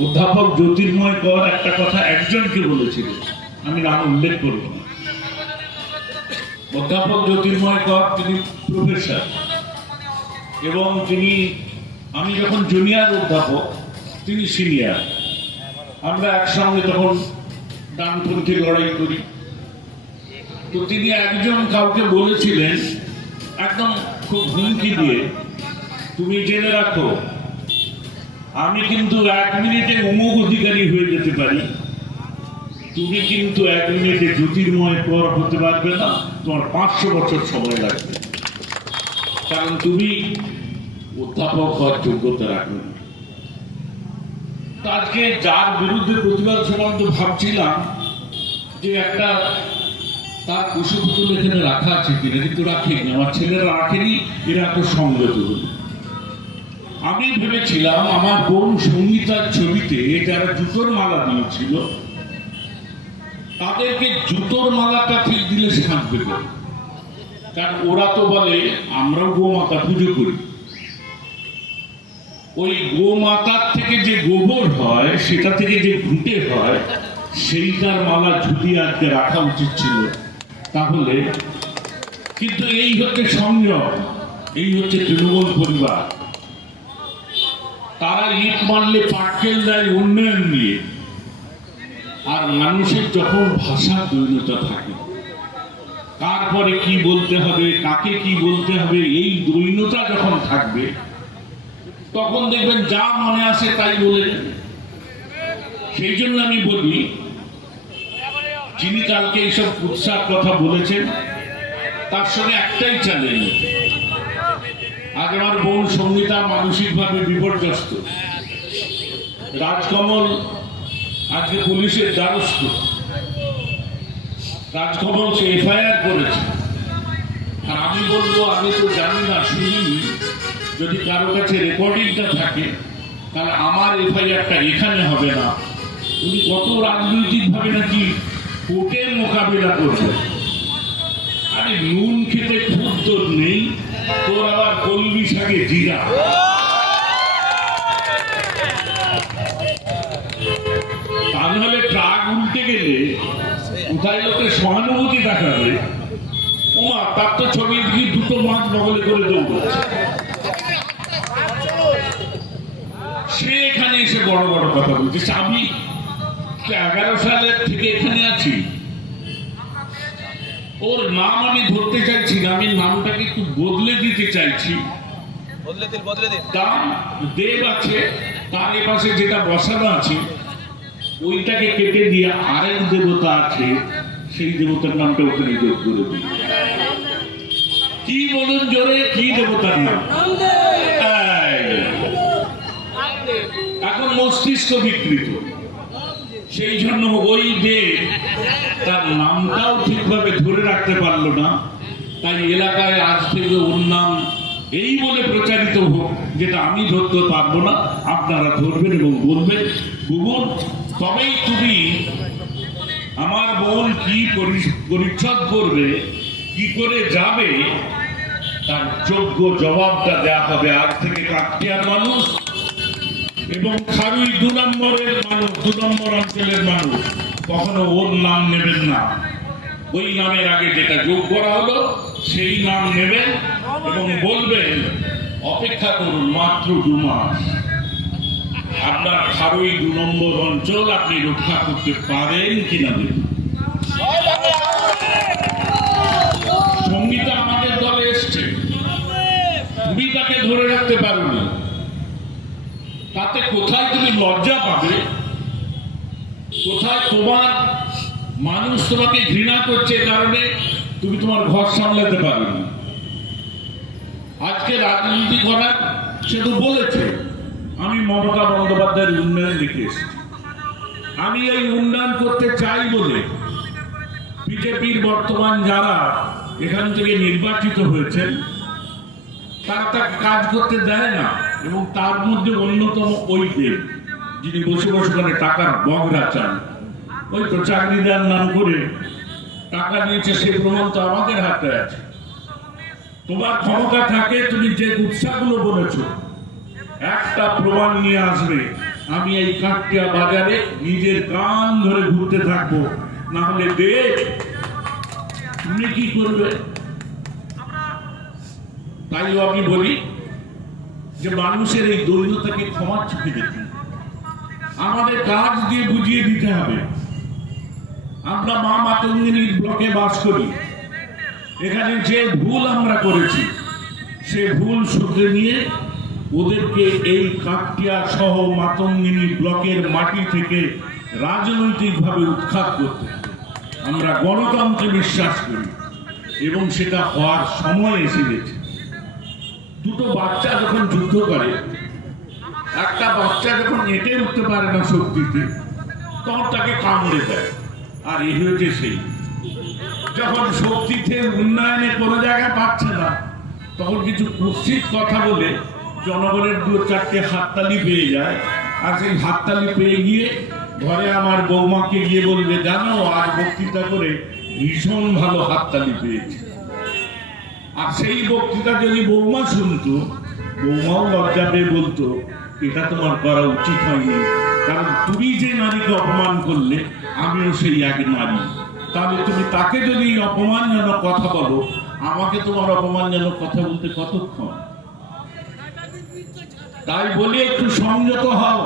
অধ্যাপক জ্যোতির্ময় কর একটা কথা একজনকে বলেছিলেন, আমি নাম উল্লেখ করব না। অধ্যাপক জ্যোতির্ময় কর তিনি প্রফেসর, এবং আমি যখন জুনিয়র অধ্যাপক, তিনি সিনিয়র। আমরা একসঙ্গে তখন ডানপন্থী লড়াই করি। তো তিনি একজন কাউকে বলেছিলেন একদম খুব হুমকি দিয়ে, তুমি জেনে রাখো আমি কিন্তু 1 মিনিটে অমুক অধিকারী হয়ে যেতে পারি, তুমি কিন্তু 1 মিনিটে জ্যোতির্ময় কর হতে পারবে না, তোমার 500 বছর সময় লাগবে, কারণ তুমি অধ্যাপক হওয়ার যোগ্যতা রাখবে না। আজকে যার বিরুদ্ধে প্রতিবাদ সমান্ত ভাবছিলাম যে একটা তার কুশপুতুল এখানে রাখা আছে কিনা, কিন্তু রাখেনি, আমার ছেলেরা রাখেনি, এরা তো সংগত হল। আমি ভেবেছিলাম আমার বোন সঙ্গীতার ছবিতে যারা জুতোর মালা দিয়েছিল তাদেরকে জুতোর মালাটা ঠিক দিলে শান্তি করে, কারণ ওরা তো বলে আমরাও গোমাতা পুজো করি, ওই গোমাতার থেকে যে গোবর হয় সেটা থেকে যে ঘুঁটে হয় সেইটার মালা ঝুলিয়ে আজকে রাখা উচিত ছিল। তাহলে কিন্তু এই হচ্ছে সংযম, এই হচ্ছে তৃণমূল পরিবার। তারা ইট মারলে পাটকেল দেয় উন্নয়ন নিয়ে, আর মানুষের যখন ভাষা দৈন্যতা থাকে, কার পরে কি বলতে হবে, কাকে কি বলতে হবে, এই দৈন্যতা যখন থাকবে তখন দেখবেন যা মনে আসে তাই বলে। সেই জন্য আমি বলি, যিনি কালকে এইসব উৎসাহ কথা বলেছেন তার সঙ্গে একটাই চ্যালেঞ্জ, আজ আমার বোন সঙ্গীতা মানসিকভাবে বিপর্যস্ত। রাজকমল আজকে পুলিশের দ্বারস্থ, রাজকমল সে এফআইআর করেছে। আর আমি বলবো, আমি তো জানি না, শুনিনি, যদি কারো কাছে রেকর্ডিংটা থাকে তাহলে আমার এফআইআরটা এখানে হবে না। উনি কত রাজনৈতিকভাবে নাকি কোর্টের মোকাবিলা করবে। আরে নুন খেতে খুব তোর নেই, তোর আবার কলমি শাকে জিরা। তা নাহলে ট্রাক উল্টে গেলে কোথায় লোকের সহানুভূতি দেখাবে, ওমা তার তো ছবি দিয়ে 2টো মাছ বগলে করে দৌড়াচ্ছে। সে এখানে এসে বড় বড় কথা বলছে। আমি 11 সালের থেকে এখানে আছি, ওর নাম আমি ধরতে চাইছি না, আমি নামটাকে একটু বদলে দিতে চাইছি। দেব আছে, তার পাশে যেটা বসানো আছে ওইটাকে কেটে দিয়ে আরেক দেবতা আছে, সেই দেবতার নামটা ওখানে যোগ করে দিই। কি বলুন জোরে, কি দেবতার নাম? এখন মস্তিষ্ক বিকৃত, সেই জন্য ওই দেব তার নামটাও ঠিকভাবে ধরে রাখতে পারলো না। তাই এলাকায় আজ থেকে ওর নাম এই বলে প্রচারিত হোক, যেটা আমি ধরতে পারবো না, আপনারা ধরবেন এবং বলবেন বুবুন, তবেই তুমি আমার বোন কি পরিচ্ছদ করবে, কি করে যাবে, তার যোগ্য জবাবটা দেওয়া হবে। আজ থেকে কাকটিয়ার মানুষ এবং খারুই 2 নম্বরের মানুষ, 2 নম্বর অঞ্চলের মানুষ কখনো ওর নাম নেবেন না। ওই নামের আগে যেটা যোগ করা হলো সেই নাম নেবেন এবং বলবেন অপেক্ষা করুন মাত্র 2 মাস, আপনার খারুই 2 নম্বর অঞ্চল আপনি রক্ষা করতে পারেন কিনা দেখুন। সঙ্গীতা আমাদের দলে এসছে, তুমি তাকে ধরে রাখতে পারোনি, তাতে কোথায় তুমি লজ্জা পাবে, কোথায় তোমার মানুষ তোমাকে ঘৃণা করছে কারণে তুমি তোমার ঘর সামলাতে পারবে না। আজকে রাজনীতি করার সে তো বলেছে আমি মমতা বন্দ্যোপাধ্যায়ের উন্নয়ন দেখে এসেছি, আমি এই উন্নয়ন করতে চাই বলে বিজেপির বর্তমান যারা এখান থেকে নির্বাচিত হয়েছেন তারা তাকে কাজ করতে দেয় না। এবং তার মধ্যে অন্যতম ওই দেব, যিনি বসে বসে করে টাকার বগরা চান, ওই তো চাকরি দেওয়ার নাম করে টাকা নিয়েছে, সে প্রমাণ তো আমাদের হাতে আছে। তোমার ক্ষমতা থাকে, তুমি যে উৎসাহগুলো বলেছ একটা প্রমাণ নিয়ে আসবে আমি এই কাকটিয়া বাজারে নিজের কান ধরে ঘুরতে থাকবো, না হলে দেখ তুমি কি করবে। তাই আমি বলি যে মানুষের এই দৈন্যতাকে ক্ষমার চোখে দেখুন, আমাদের কাজ দিয়ে বুঝিয়ে দিতে হবে। আমরা মা মাতঙ্গিনীর ব্লকে বাস করি, এখানে যে ভুল আমরা করেছি সে ভুল শুধরে নিয়ে ওদেরকে এই কাকটিয়া সহ মাতঙ্গিনী ব্লকের মাটি থেকে রাজনৈতিকভাবে উৎখাত করতে হবে। আমরা গণতন্ত্রে বিশ্বাস করি এবং সেটা হওয়ার সময় এসে গেছে। দুটো বাচ্চা যখন যুদ্ধ করে, একটা বাচ্চা যখন নেটে উঠতে পারে না শক্তিতে, তখন তাকে কামড়ে দেয়। আর এই হয়েছে সেই, যখন শক্তিতে উন্নয়নে কোনো জায়গায় পাচ্ছে না, তখন কিছু কুৎসিত কথা বলে জনগণের দু চারটে হাততালি পেয়ে যায়। আর সেই হাততালি পেয়ে গিয়ে ঘরে আমার বৌমাকে গিয়ে বলবে, জানো আজ বক্তৃতা করে ভীষণ ভালো হাততালি পেয়েছে। আর সেই বক্তৃতা যদি বৌমা শুনতো, বৌমাও লজ্জা পেয়ে বলতো, এটা তোমার করা উচিত হয়নি, কারণ তুমি যে নারীকে অপমান করলে আমিও সেই এক নারী। তাহলে তুমি তাকে যদি অপমানজনক কথা বলো, আমাকে তোমার অপমানজনক কথা বলতে কতক্ষণ? তাই বলি একটু সংযত হও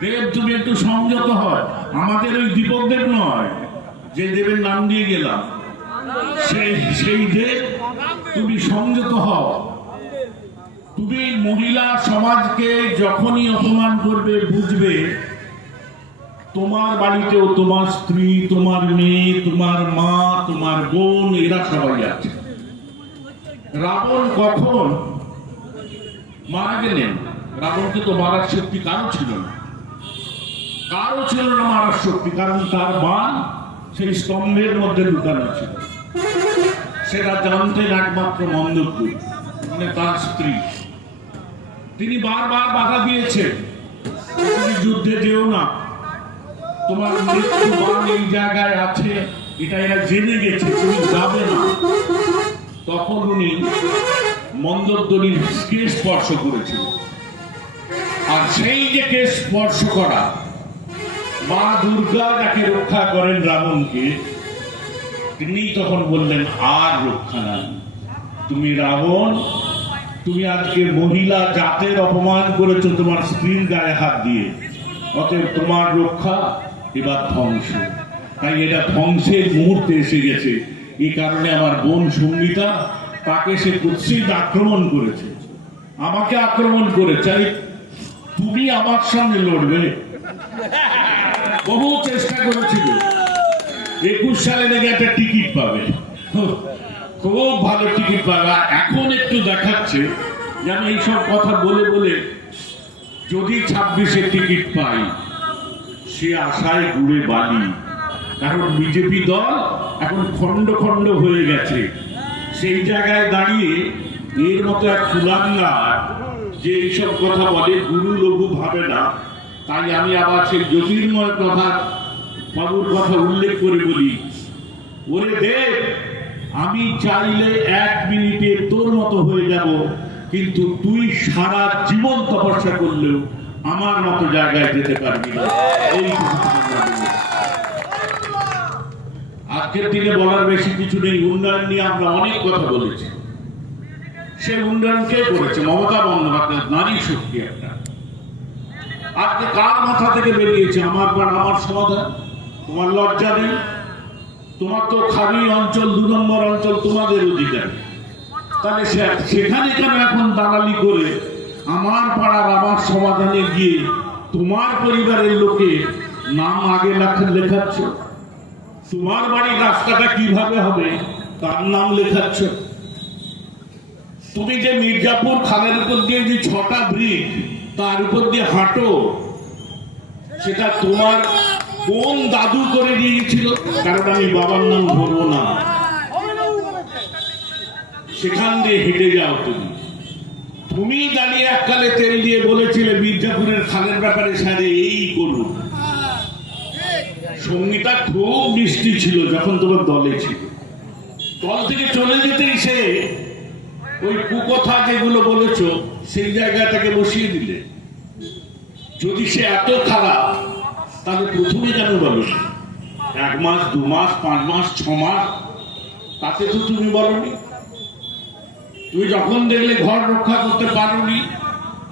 দেব, তুমি একটু সংযত হয়। আমাদের ওই দীপক দেব নয়, যে দেবের নাম দিয়ে গেলাম, সেই দেব, তুমি সংযত হও। তুমি মহিলা সমাজকে যখনই অপমান করবে, বুঝবে তোমার বাড়িতেও তোমার স্ত্রী, তোমার মেয়ে, তোমার মা, তোমার বোন, এরা সবাই আছে। রাবণ কখন মারা গেলেন? রাবণকে তো মারার শক্তি কারো ছিল না, কারো ছিল না মারার শক্তি, কারণ তার বাণ সেই স্তম্ভের মধ্যে লুকানো ছিল। সেটা জানতেন একমাত্র মন্দোদরি, মানে তার স্ত্রী। তিনি বারবার বাধা দিয়েছেন, তুমি যুদ্ধে যেও না, তোমার মৃত্যু বাণ এই জায়গায় আছে, এটা এরা জেনে গেছে, তুমি যাবে না। তখন উনি মন্দোদরির কে স্পর্শ করেছিল। আর সেই যে কে স্পর্শ করা, মা দুর্গা যাকে রক্ষা করেন রাবণকে, তিনি তখন বললেন, আর রক্ষা নাই। তুমি রাবণ, তুমি আজকে মহিলা জাতের অপমান করেছো তোমার স্ত্রীর গায়ে হাত দিয়ে, অতএব তোমার রক্ষা এবার ধ্বংস। তাই এটা ধ্বংসের মুহূর্তে এসে গেছে। এই কারণে আমার বোন সঙ্গীতা, তাকে সে কুৎসিত আক্রমণ করেছে, আমাকে আক্রমণ করেছে। তুমি আমার সঙ্গে লড়বে? বহু চেষ্টা করেছিল, 21 সালে নাকি একটা টিকিট পাবে, খুব ভালো টিকিট পাবে। এখন একটু দেখাচ্ছে যে আমি এইসব কথা বলে বলে যদি 26-এ টিকিট পাই, সে আশায় গুড়ে বালি। কারণ বিজেপি দল এখন খন্ড খন্ড হয়ে গেছে। সেই জায়গায় দাঁড়িয়ে এর মতো এক কুলাঙ্গার যে এইসব কথা বলে, গুরু লঘু ভাবে না। তাই আমি আবার সেই জ্যোতির্ময় কথা বাবুর কথা উল্লেখ করে বলি, ওরে দেব, আমি চাইলে 1 মিনিটে তোর মতো হয়ে যাব, কিন্তু তুই সারা জীবন তপস্যা করলেও আমার মতো জায়গায় যেতে পারবি না। এই আজকের দিনে বলার বেশি কিছু নেই। উন্নয়ন নিয়ে আমরা অনেক কথা বলেছি, সে উন্নয়ন কে করেছে? মমতা বন্দ্যোপাধ্যায়। নারী শক্তি একটা আজকে কার মাথা থেকে বেরিয়েছে? আমার পাড়া আমার সমাধান। তোমার লজ্জা নেই? তোমার তো খালি অঞ্চল, 2 নম্বর অঞ্চল তোমাদের অধিকার। তাহলে সেখানে কেন এখন দালালি করে আমার পাড়ার আমার সমাধানে গিয়ে তোমার পরিবারের লোকের নাম আগে লেখাচ্ছ? তোমার বাড়ির রাস্তাটা কিভাবে হবে তার নাম লেখাচ্ছ? তুমি যে মির্জাপুর খালের উপর দিয়ে যে 6টা ব্রিজ, তার উপর দিয়ে হাঁটো, সেটা তোমার কোন দাদু করে দিয়ে গেছিল? কারণ আমি বাবার নাম ধরবো না, সেখান দিয়ে হেঁটে যাও। তুমি দাঁড়িয়ে এককালে তেল দিয়ে বলেছিলে মির্জাপুরের খালের ব্যাপারে সারে এই করুন। সঙ্গীতা খুব মিষ্টি ছিল যখন তোমার দলে ছিল। দল থেকে চলে যেতেই সে ওই কুকথা যেগুলো বলেছ সেই জায়গাটাকে বসিয়ে দিলে। যদি সে এত খারাপ তাহলে প্রথমে কেন বলো? 1 মাস 2 মাস 5 মাস 6 মাস তাতে তো তুমি বলনি। তুমি যখন দেখলে ঘর রক্ষা করতে পারোনি,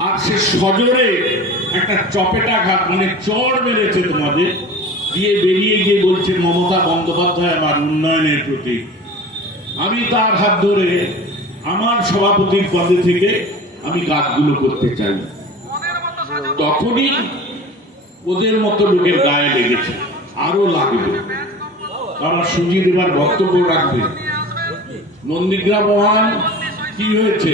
আর সে সজোরে একটা চপেটাঘাত মানে চড় মেরেছে তোমাদের, দিয়ে বেরিয়ে গিয়ে বলছে মমতা বন্দ্যোপাধ্যায় আমার উন্নয়নের প্রতি, আমি তার হাত ধরে আমার সভাপতির পদে থেকে আমি কাজগুলো করতে চাই। তখনই ওদের মতো লোকের গায়ে লেগেছে, আরো লাগবে। আমার সুজিত এবার বক্তব্য রাখবে। নন্দীগ্রাম মহান কি হয়েছে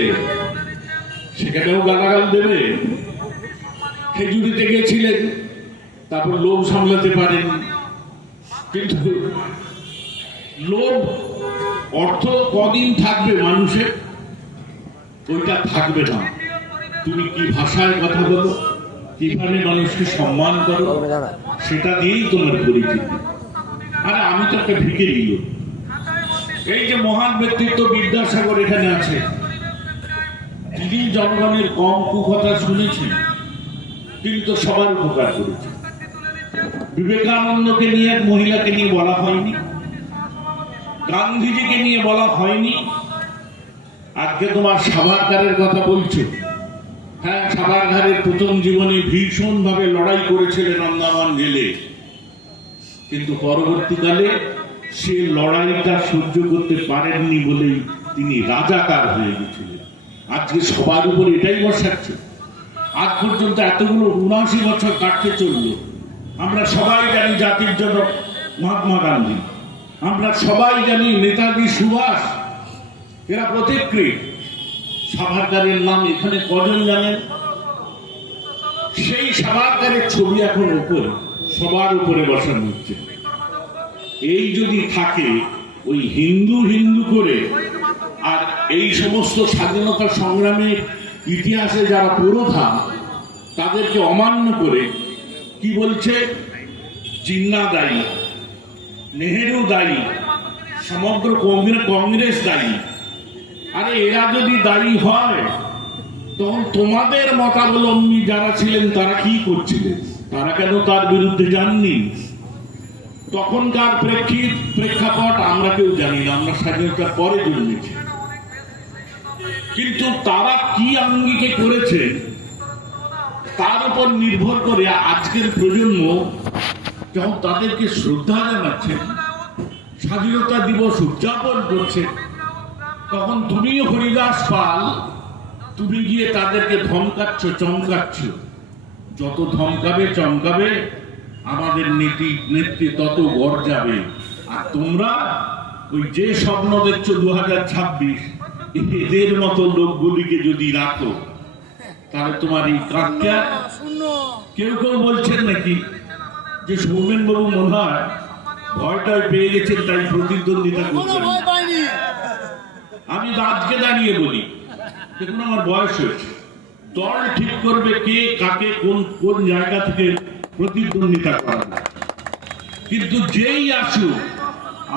সেখানেও গালাগাল দেবে। খেজুরিতে গেছিলেন, তারপর লোভ সামলাতে পারেন, কিন্তু লোভ অর্থ কদিন থাকবে মানুষের, ওইটা থাকবে না। তুমি কি ভাষায় কথা বলো, কিভাবে মানুষকে সম্মান করো, সেটা দিয়েই তোমার পরিচিতি। আরে আমি তো একটা ভিখারি লোক। এই যে মহান ব্যক্তিত্ব বিদ্যাসাগর এখানে আছে, তিনি জনগণের কম কুকথা শুনেছেন, তিনি তো সবার উপকার করেছেন। বিবেকানন্দকে নিয়ে এক মহিলাকে নিয়ে বলা হয়নি, গান্ধীজিকে নিয়ে বলা হয়নি। আজকে তোমার সাভারকারের কথা বলছো। হ্যাঁ, সাভারকারের প্রথম জীবনে ভীষণ ভাবে লড়াই করেছিলেন আন্দামান জেলে, কিন্তু পরবর্তীকালে সে লড়াইটা সহ্য করতে পারেননি বলেই তিনি রাজাকার হয়ে গেছিলেন। আজকে সবার উপর এটাই বসাচ্ছে। আজ পর্যন্ত এতগুলো ৭৯ বছর কাটতে চললো। আমরা সবাই জানি জাতির জনক মহাত্মা গান্ধী, আমরা সবাই জানি নেতাজি সুভাষ, এরা প্রতিক্রিয়া। সাভারকারের নাম এখানে কজন জানেন? সেই সাভারকারের ছবি এখন উপরে, সবার উপরে বসানো হচ্ছে। এই যদি থাকে ওই হিন্দু হিন্দু করে, আর এই সমস্ত স্বাধীনতা সংগ্রামের ইতিহাসে যারা পুরোধা তাদেরকে অমান্য করে কি বলছে, জিন্না দায়ী, নেহেরু দায়ী, সমগ্র কংগ্রেস দায়ী। আরে এরা যদি দায়ী হয়, তখন তোমাদের মতাবলম্বী যারা ছিলেন তারা কি করছিলেন? তারা কেন তার বিরুদ্ধে যাননি? তখনকার প্রেক্ষাপট আমরা কেউ জানি না, আমরা স্বাধীনতার পরে জন্মেছি। কিন্তু তারা কি আঙ্গিকে করেছে তার উপর নির্ভর করে আজকের প্রজন্ম যখন তাদেরকে শ্রদ্ধা জানাচ্ছে, স্বাধীনতা দিবস উদযাপন করছে, তখন তুমিও হরিদাস পাল, তুমি গিয়ে তাদেরকে ধমকাচ্ছ, চমকাচ্ছ। যত ধমকাবে চমকাবে আমাদের নেত্রী তত গর্জাবে। আর তোমরা ওই যে স্বপ্ন দেখছো 2026, এদের মতো লোকগুলিকে যদি রাখো তাহলে তোমার এই কাজটা। কেউ কেউ বলছেন নাকি যে সৌমেন বাবু মনে হয় ভয়টাই পেয়ে গেছেন, তাই প্রতিদ্বন্দ্বিতা করছেন। আমি আজকে দাঁড়িয়ে বলি, দেখুন আমার বয়স হয়েছে, দল ঠিক করবে কে কাকে কোন জায়গা থেকে প্রতিদ্বন্দ্বিতা করাবে। কিন্তু যেই আসুক,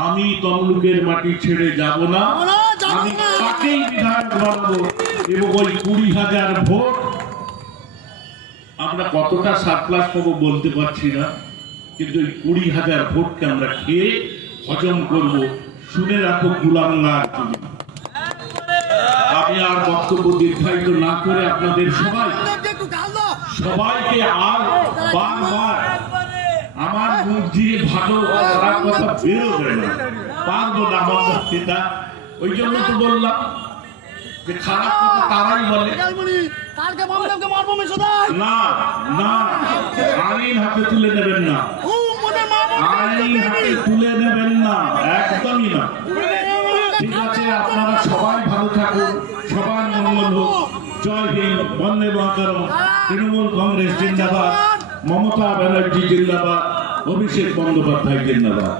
আমি তমলুকের মাটি ছেড়ে যাব না, আমি তাকেই বিধায়ক বানাবো। এবং ওই 20,000 ভোট আমরা কতটা সারপ্লাস পাবো বলতে পারছি না, কিন্তু ওই 20,000 ভোটকে আমরা খেয়ে হজম করব। শুনে রাখো কুলাঙ্গার তুমি। আমি আর বক্তব্য দীর্ঘায়িত না করে আপনাদের সবাইকে আর বারবার আমার মুখ দিয়ে ভালো খারাপ কথা বেরোবে না, পারবো না আমার বক্তৃতা। ওই জন্য তো বললাম যে খারাপ কথা তারাই বলে। না না, আইন হাতে তুলে নেবেন না, আইন হাতে তুলে নেবেন না, একদমই না। ঠিক আছে, আপনারা সবাই ভালো থাকুন, সবার মঙ্গল হোক। জয় হিন্দ, বন্দে মাতরম। তৃণমূল কংগ্রেস জিন্দাবাদ, মমতা ব্যানার্জি জিন্দাবাদ, অভিষেক বন্দ্যোপাধ্যায় জিন্দাবাদ।